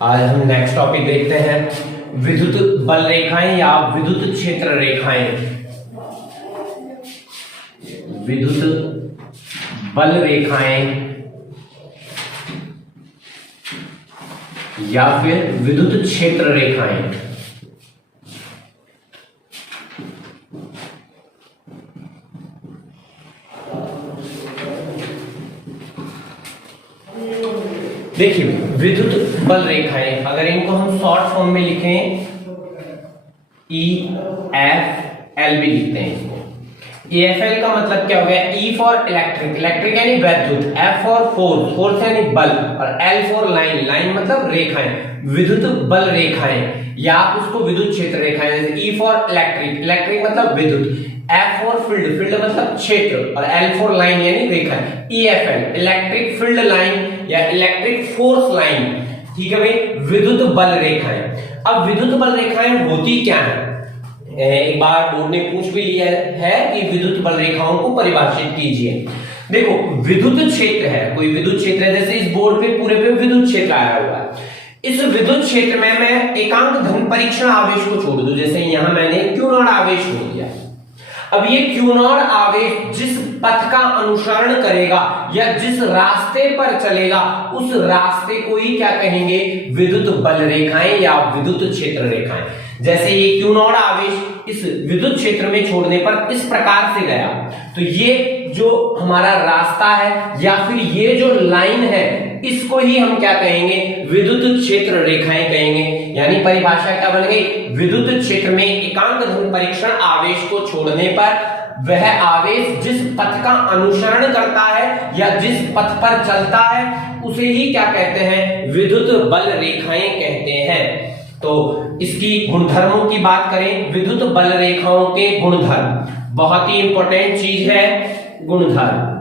आज हम next topic देखते हैं विद्युत बल रेखाएं या विद्युत क्षेत्र रेखाएं। विद्युत बल रेखाएं या फिर विद्युत क्षेत्र रेखाएं। देखिए विद्युत बल रेखाएं, अगर इनको हम शॉर्ट फॉर्म में लिखें EFL भी लिखते हैं इसको। EFL का मतलब क्या हो गया? E फॉर इलेक्ट्रिक, इलेक्ट्रिक यानी वैद्युत, F फॉर फोर्स, फोर्स यानी बल, और L फॉर लाइन, लाइन मतलब रेखाएं। विद्युत बल रेखाएं या उसको विद्युत क्षेत्र रेखाएं। जैसे E फॉर इलेक्ट्रिक, इलेक्ट्रिक मतलब विद्युत, F फॉर फील्ड, फील्ड मतलब क्षेत्र, और L फॉर लाइन यानी रेखाएं। EFL इलेक्ट्रिक फील्ड लाइन या इलेक्ट्रिक फोर्स लाइन। ठीक है भाई, विद्युत बल रेखाएं। अब विद्युत बल रेखाएं होती क्या है? एक बार बोर्ड ने पूछ भी लिया है कि विद्युत बल रेखाओं को परिभाषित कीजिए। देखो विद्युत क्षेत्र है, कोई विद्युत क्षेत्र है, जैसे इस बोर्ड पे पूरे पे विद्युत क्षेत्र आया हुआ है। इस विद्युत क्षेत्र में मैं एकांक धन परीक्षण आवेश को छोड़ दूं, जैसे यहां मैंने Q0 आवेश छोड़ दिया। अब ये Q0 आवेश जिस पथ का अनुसरण करेगा या जिस रास्ते पर चलेगा उस रास्ते को ही क्या कहेंगे? विद्युत बल रेखाएं या विद्युत क्षेत्र रेखाएं। जैसे ये Q0 आवेश इस विद्युत क्षेत्र में छोड़ने पर इस प्रकार से गया, तो ये जो हमारा रास्ता है या फिर ये जो लाइन है इसको ही हम क्या कहेंगे? विद्युत क्षेत्र रेखाएं कहेंगे। यानी परिभाषा क्या बन गई? विद्युत क्षेत्र में एकांक धन परीक्षण आवेश को छोड़ने पर वह आवेश जिस पथ का अनुसरण करता है या जिस पथ पर चलता है उसे ही क्या कहते हैं? विद्युत बल रेखाएं कहते हैं। तो इसकी गुणधर्मों की बात करें, विद्युत बल रेखाओं के गुणधर्म बहुत ही इंपॉर्टेंट चीज है। गुणधर्म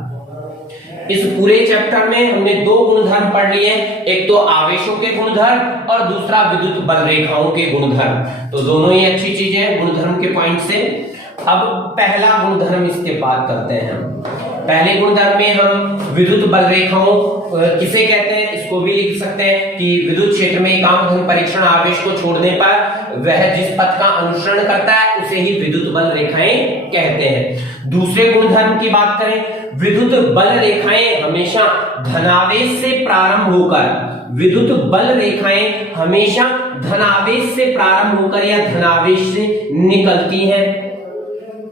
इस पूरे चैप्टर में हमने दो गुणधर्म पढ़ लिए, एक तो आवेशों के गुणधर्म और दूसरा विद्युत बल रेखाओं के गुणधर्म। तो दोनों ही अच्छी चीजें हैं गुणधर्म के पॉइंट से। अब पहला गुणधर्म इसके बात करते हैं हम। पहले गुणधर्म में हम विद्युत बल रेखाओं किसे कहते हैं इसको भी लिख सकते हैं कि विद्युत क्षेत्र में एकांक धन परीक्षण आवेश को छोड़ने पर वह जिस पथ का अनुसरण करता है उसे ही विद्युत बल रेखाएं कहते हैं। दूसरे गुणधर्म की बात करें, विद्युत बल रेखाएं हमेशा धनावेश से प्रारंभ होकर, विद्युत बल रेखाएं हमेशा धनावेश से प्रारंभ होकर या धनावेश से निकलती हैं,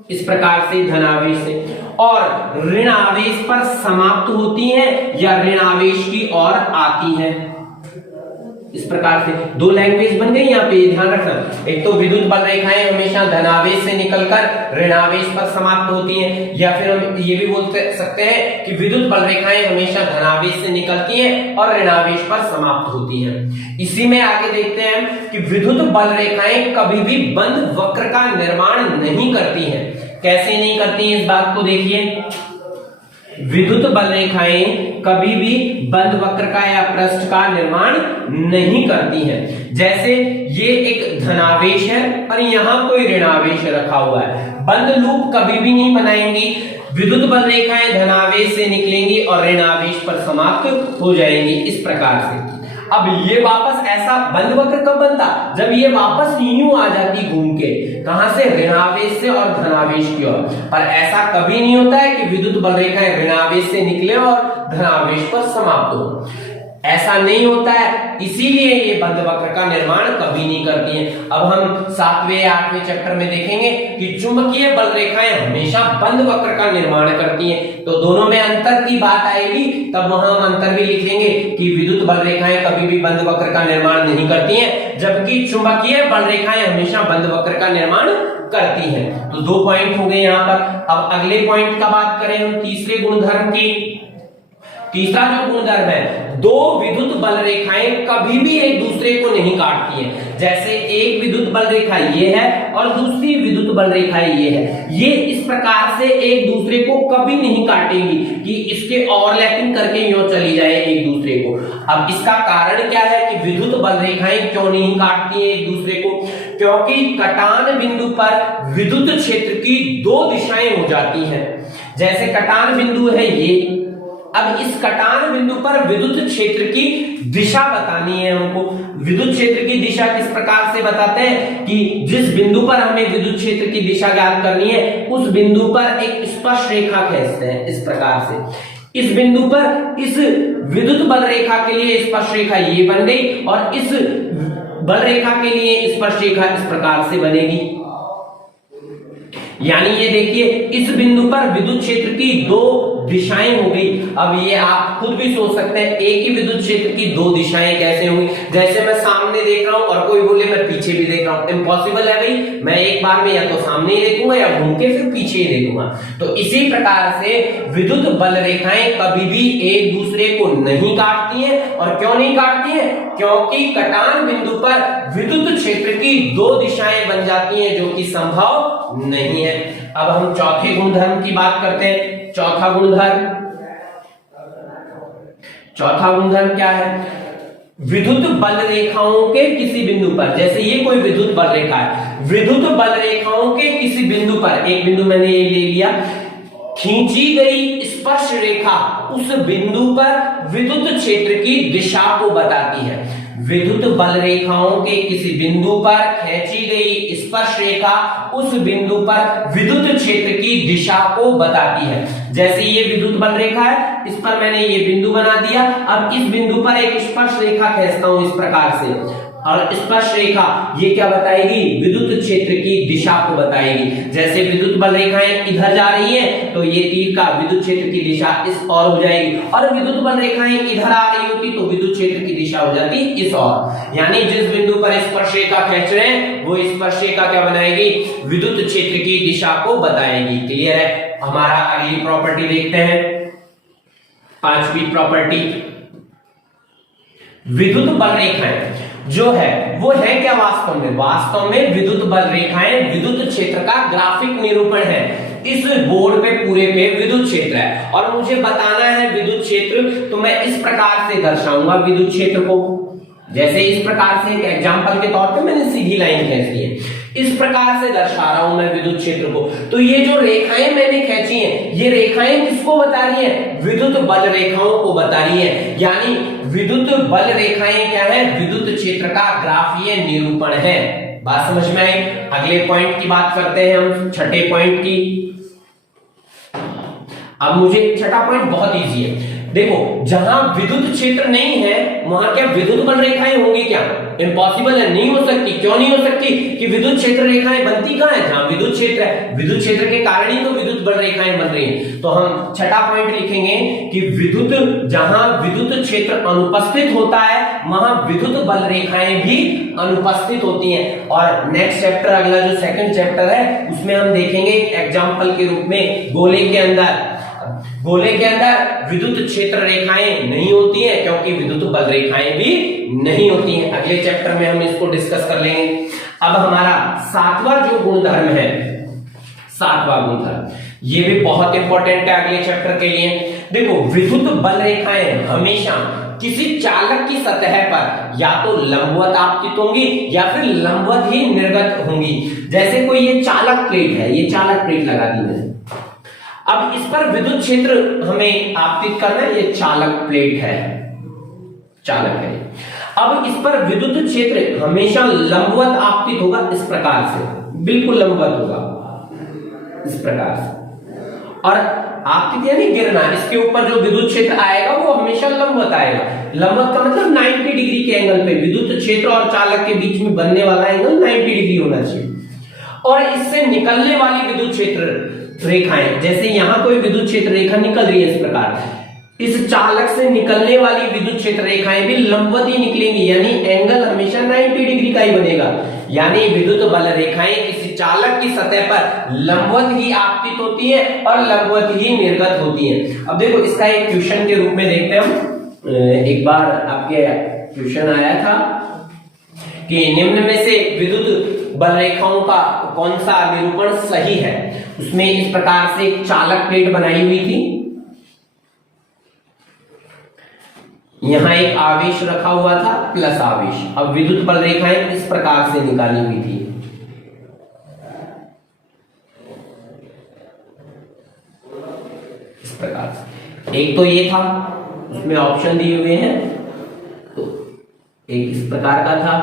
इस प्रकार से धनावेश से, और ऋण आवेश पर समाप्त होती हैं या ऋण आवेश की ओर आती हैं। इस प्रकार से दो लैंग्वेज बन गई यहाँ पे, ध्यान रखना। एक तो विद्युत बल रेखाएं हमेशा धनावेश से निकलकर ऋणावेश पर समाप्त होती हैं, या फिर हम ये भी बोल सकते हैं कि विद्युत बल रेखाएं हमेशा धनावेश से निकलती हैं और ऋणावेश पर समाप्त होती हैं। इसी में आगे देखते हैं कि विद्युत बल रेखाएं कभी भी बंद वक्र का निर्माण नहीं करती हैं। कैसे नहीं करती हैं इस बात को देखिए। विद्युत बल रेखाएं कभी भी बंद वक्र का या पृष्ठ का निर्माण नहीं करती हैं। जैसे ये एक धनावेश है और यहां कोई ऋणावेश रखा हुआ है, बंद लूप कभी भी नहीं बनाएंगी। विद्युत बल रेखाएं धनावेश से निकलेंगी और ऋणावेश पर समाप्त हो जाएंगी, इस प्रकार से। अब ये वापस ऐसा बंद वक्र कब बनता? जब ये वापस यूं आ जाती घूम के, कहां से? ऋणावेश से और धनावेश की ओर। पर ऐसा कभी नहीं होता है कि विद्युत बल रेखाएं ऋणावेश से निकले और धनावेश पर समाप्त हो, ऐसा नहीं होता है। इसीलिए ये बंद वक्र का निर्माण कभी नहीं करती हैं। अब हम 7वें या 8वें चैप्टर में देखेंगे कि चुंबकीय बल रेखाएं हमेशा बंद वक्र का निर्माण करती हैं। तो दोनों में अंतर की बात आएगी, तब वहां हम अंतर भी लिख लेंगे कि विद्युत बल रेखाएं कभी भी बंद वक्र का निर्माण नहीं करती हैं, जबकि चुंबकीय बल रेखाएं हमेशा बंद वक्र का निर्माण करती हैं। तो दो पॉइंट हो गए यहाँ पर। अब अगले पॉइंट का बात करें हम तीसरे गुणधर्म की। तीसरा जो गुणधर्म है, दो विद्युत बल रेखाएं कभी भी एक दूसरे को नहीं काटती हैं। जैसे एक विद्युत बल रेखा ये है और दूसरी विद्युत बल रेखा ये है, ये इस प्रकार से एक दूसरे को कभी नहीं काटेंगी कि इसके ओवरलैपिंग करके यूं चली जाए एक दूसरे को। अब इसका कारण क्या है कि विद्युत बल रेखाएं क्यों नहीं काटती हैं एक दूसरे को? क्योंकि कटान बिंदु पर विद्युत क्षेत्र की दो दिशाएं हो जाती हैं। जैसे कटान बिंदु है ये, अब इस कटान बिंदु पर विद्युत क्षेत्र की दिशा बतानी है हमको। विद्युत क्षेत्र की दिशा किस प्रकार से बताते हैं कि जिस बिंदु पर हमें विद्युत क्षेत्र की दिशा ज्ञात करनी है उस बिंदु पर एक स्पर्श रेखा खींचते हैं इस प्रकार से। इस बिंदु पर इस विद्युत बल रेखा के लिए स्पर्श रेखा ये बन गई और इस बल रेखा के लिए स्पर्श रेखा इस प्रकार से बनेगी। यानी ये देखिए इस बिंदु पर विद्युत क्षेत्र की दो दिशाएं हो गई। अब ये आप खुद भी सोच सकते हैं एक ही विद्युत क्षेत्र की दो दिशाएं कैसे होंगी। जैसे मैं सामने देख रहा हूं और कोई बोले मैं पीछे भी देख रहा हूं, इम्पॉसिबल है भाई। मैं एक बार में या तो सामने ही देखूंगा या घूम के फिर पीछे ही देखूंगा। तो इसी प्रकार से विद्युत बल रेखाएं कभी भी एक दूसरे को नहीं काटती हैं। और क्यों नहीं काटती हैं? क्योंकि कटान बिंदु पर विद्युत क्षेत्र की दो दिशाएं बन जाती हैं जो कि संभव नहीं है। अब हम चौथे गुणधर्म की बात करते हैं। चौथा गुणधर्म क्या है? विद्युत बल रेखाओं के किसी बिंदु पर, जैसे ये कोई विद्युत बल रेखा है, विद्युत बल रेखाओं के किसी बिंदु पर, एक बिंदु मैंने ये ले लिया, खींची गई स्पर्श रेखा उस बिंदु पर विद्युत क्षेत्र की दिशा को बताती है। विद्युत बल रेखाओं के किसी बिंदु पर खींची गई स्पर्श रेखा उस बिंदु पर विद्युत क्षेत्र की दिशा को बताती है। जैसे ये विद्युत बल रेखा है, इस पर मैंने ये बिंदु बना दिया। अब इस बिंदु पर एक स्पर्श रेखा खींचता हूं इस प्रकार से, और स्पर्श रेखा ये क्या बताएगी? विद्युत क्षेत्र की दिशा को बताएगी। जैसे विद्युत बल रेखाएं इधर जा रही है तो ये तीर का विद्युत क्षेत्र की दिशा इस ओर हो जाएगी, और विद्युत बल रेखाएं इधर आ रही होती तो विद्युत क्षेत्र की दिशा हो जाती इस ओर। यानी जिस बिंदु पर स्पर्श रेखा खींच रहे हैं वो स्पर्श रेखा क्या बनाएगी? विद्युत क्षेत्र की दिशा को बताएगी। क्लियर है? हमारा अगली प्रॉपर्टी देखते हैं, पांचवी प्रॉपर्टी। विद्युत बल रेखाएं जो है वो है क्या वास्तव में? वास्तव में विद्युत बल रेखाएं विद्युत क्षेत्र का ग्राफिक निरूपण है। इस बोर्ड पे पूरे पे विद्युत क्षेत्र है और मुझे बताना है विद्युत क्षेत्र, तो मैं इस प्रकार से दर्शाऊंगा विद्युत क्षेत्र को। जैसे इस प्रकार से एक एग्जांपल के तौर पे मैंने सीधी लाइन खींच दी है, इस प्रकार से दर्शा रहा हूं मैं विद्युत क्षेत्र को। तो ये जो रेखाएं मैंने खींची हैं, ये रेखाएं किसको बता रही हैं? विद्युत बल रेखाओं को बता रही हैं। यानी विद्युत बल रेखाएं क्या है? विद्युत क्षेत्र का ग्राफीय निरूपण है। बात समझ में आई? अगले पॉइंट की बात करते हैं हम, छठे पॉइंट की। अब मुझे छठा पॉइंट बहुत इजी है। देखो जहां विद्युत क्षेत्र नहीं है वहां क्या विद्युत बल रेखाएं होंगी क्या? इम्पॉसिबल है, नहीं हो सकती। क्यों नहीं हो सकती? कि विद्युत क्षेत्र रेखाएं बनती कहां है? जहां विद्युत क्षेत्र है। विद्युत क्षेत्र के कारण ही तो विद्युत बल रेखाएं बन रही हैं। तो हम छठा पॉइंट लिखेंगे कि जहां विद्युत क्षेत्र अनुपस्थित होता है वहां विद्युत बल रेखाएं भी अनुपस्थित होती हैं। और नेक्स्ट चैप्टर, अगला जो सेकंड चैप्टर है, उसमें हम देखेंगे एग्जाम्पल के रूप में गोले के अंदर विद्युत क्षेत्र रेखाएं नहीं होती हैं क्योंकि विद्युत बल रेखाएं भी नहीं होती हैं। अगले चैप्टर में हम इसको डिस्कस कर लेंगे। अब हमारा सातवां जो गुणधर्म है, सातवां गुणधर्म, ये भी बहुत इंपॉर्टेंट है अगले चैप्टर के लिए। देखो विद्युत बल रेखाएं हमेशा किसी चालक की सतह पर या तो लंबवत आपतित होंगी या फिर लंबवत ही निर्गत होंगी। जैसे कोई ये चालक प्लेट है, ये चालक प्लेट लगा दी मैंने। अब इस पर विद्युत क्षेत्र हमें आपतित करना है, ये चालक प्लेट है, चालक है। अब इस पर विद्युत क्षेत्र हमेशा लंबवत आपतित होगा इस प्रकार से, बिल्कुल लंबवत होगा इस प्रकार से। और आपतित यानी गिरना, इसके ऊपर जो विद्युत क्षेत्र आएगा वो हमेशा लंबवत आएगा। लंबवत का मतलब 90 डिग्री के एंगल पे विद्युत क्षेत्र और चालक के बीच में बनने वाला एंगल 90 डिग्री होना चाहिए। और इससे निकलने वाली विद्युत क्षेत्र रेखाएं, जैसे यहां कोई विद्युत क्षेत्र रेखा निकल रही है इस प्रकार, इस चालक से निकलने वाली विद्युत क्षेत्र रेखाएं भी लंबवत ही निकलेंगी, यानी एंगल हमेशा 90 डिग्री का ही बनेगा। यानी विद्युत बल रेखाएं किसी चालक की सतह पर लंबवत ही आपतित होती है और लंबवत ही निर्गत होती है। अब देखो इसका एक क्वेश्चन के रूप में देखते हैं हम। एक बार आपके क्वेश्चन आया था कि निम्न में से विद्युत बल रेखाओं का कौन सा निरूपण सही है। उसमें इस प्रकार से एक चालक प्लेट बनाई हुई थी, यहां एक आवेश रखा हुआ था प्लस आवेश। अब विद्युत बल रेखाएं इस प्रकार से निकाली हुई थी, इस प्रकार से। एक तो ये था, उसमें ऑप्शन दिए हुए हैं, तो एक इस प्रकार का था,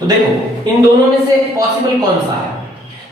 तो देखो इन दोनों में से पॉसिबल कौन सा है।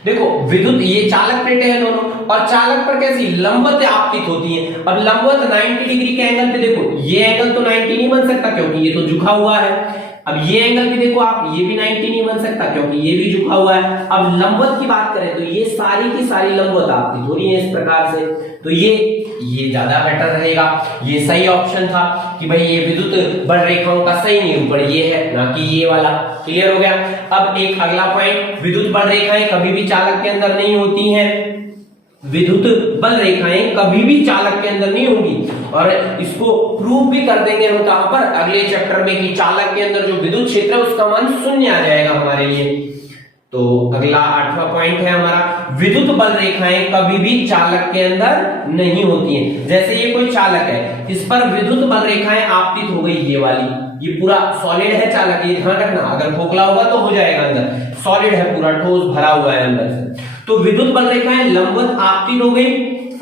देखो विद्युत, ये चालक प्लेटें हैं दोनों, और चालक पर कैसी लंबवत आपतित होती हैं। अब लंबवत 90 डिग्री के एंगल पे, देखो ये एंगल तो 90 नहीं बन सकता क्योंकि ये तो झुका हुआ है। अब ये एंगल भी देखो आप, ये भी 90 नहीं बन सकता क्योंकि ये भी झुका हुआ है। अब लंबवत की बात करें तो ये सारी की सारी लंबवत आपतित हो रही है इस प्रकार से, तो ये ज्यादा बेटर रहेगा। ये सही ऑप्शन था कि भाई ये विद्युत बल रेखाओं का सही निरूपण ये है, ना कि ये वाला। क्लियर हो गया। अब एक अगला पॉइंट, विद्युत बल रेखाएं कभी भी चालक के अंदर नहीं होती हैं। विद्युत बल रेखाएं कभी भी चालक के अंदर नहीं होंगी, और इसको प्रूव भी कर देंगे हम कहां पर, अगले चैप्टर में, कि चालक के अंदर जो विद्युत क्षेत्र है उसका मान शून्य आ जाएगा हमारे लिए। तो अगला 8वां पॉइंट है हमारा, विद्युत बल रेखाएं कभी भी चालक के अंदर नहीं होती हैं। जैसे ये कोई चालक है, इस पर विद्युत बल रेखाएं आपतित हो गई, ये वाली, ये पूरा सॉलिड है चालक, ये ध्यान रखना, अगर खोखला होगा तो हो जाएगा अंदर, सॉलिड है पूरा ठोस भरा हुआ है अंदर से। तो विद्युत बल रेखाएं लंबवत आपतित हो गई,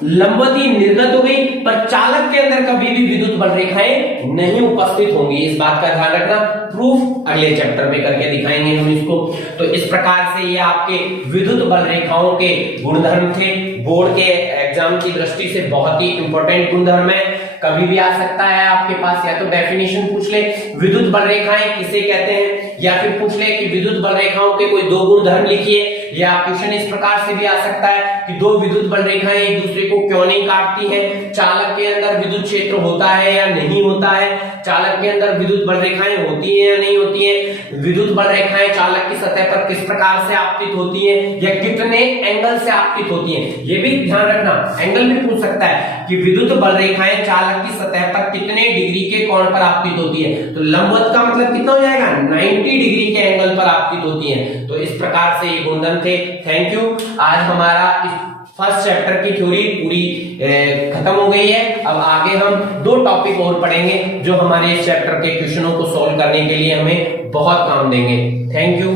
लंबवत ही निर्गत हो गई, पर चालक के अंदर कभी भी विद्युत बल रेखाएं नहीं उपस्थित होंगी। इस बात का ध्यान रखना, प्रूफ अगले चैप्टर में करके दिखाएंगे हम इसको। तो इस प्रकार से ये आपके विद्युत बल रेखाओं के गुणधर्म थे, बोर्ड के एग्जाम की दृष्टि से बहुत ही इंपॉर्टेंट गुणधर्म है। कभी भी आ सकता है आपके पास, या तो डेफिनेशन पूछ ले विद्युत बल रेखाएं किसे कहते हैं, या फिर पूछ ले कि विद्युत बल रेखाओं के कोई दो गुणधर्म लिखिए, या क्वेश्चन इस प्रकार से भी आ सकता है कि दो विद्युत बल रेखाएं एक दूसरे को क्यों नहीं काटती हैं, चालक के अंदर विद्युत क्षेत्र होता है या नहीं होता है, चालक के अंदर विद्युत बल रेखाएं होती हैं या नहीं होती हैं, विद्युत बल रेखाएं चालक की सतह पर किस प्रकार से आपतित होती हैं, या कितने एंगल से आपतित होती हैं। ये भी ध्यान रखना, एंगल भी पूछ सकता है कि विद्युत बल रेखाएं चालक की सतह पर कितने डिग्री के कोण पर आपतित होती है। तो लंबवत का मतलब कितना हो जाएगा, 90 डिग्री के एंगल पर आपतित होती है। तो इस प्रकार से ये गुणधर्म थे। Thank you. आज हमारा फर्स्ट चैप्टर की थ्योरी पूरी खत्म हो गई है। अब आगे हम दो टॉपिक और पढ़ेंगे जो हमारे इस चैप्टर के क्वेश्चनों को सॉल्व करने के लिए हमें बहुत काम देंगे। Thank you.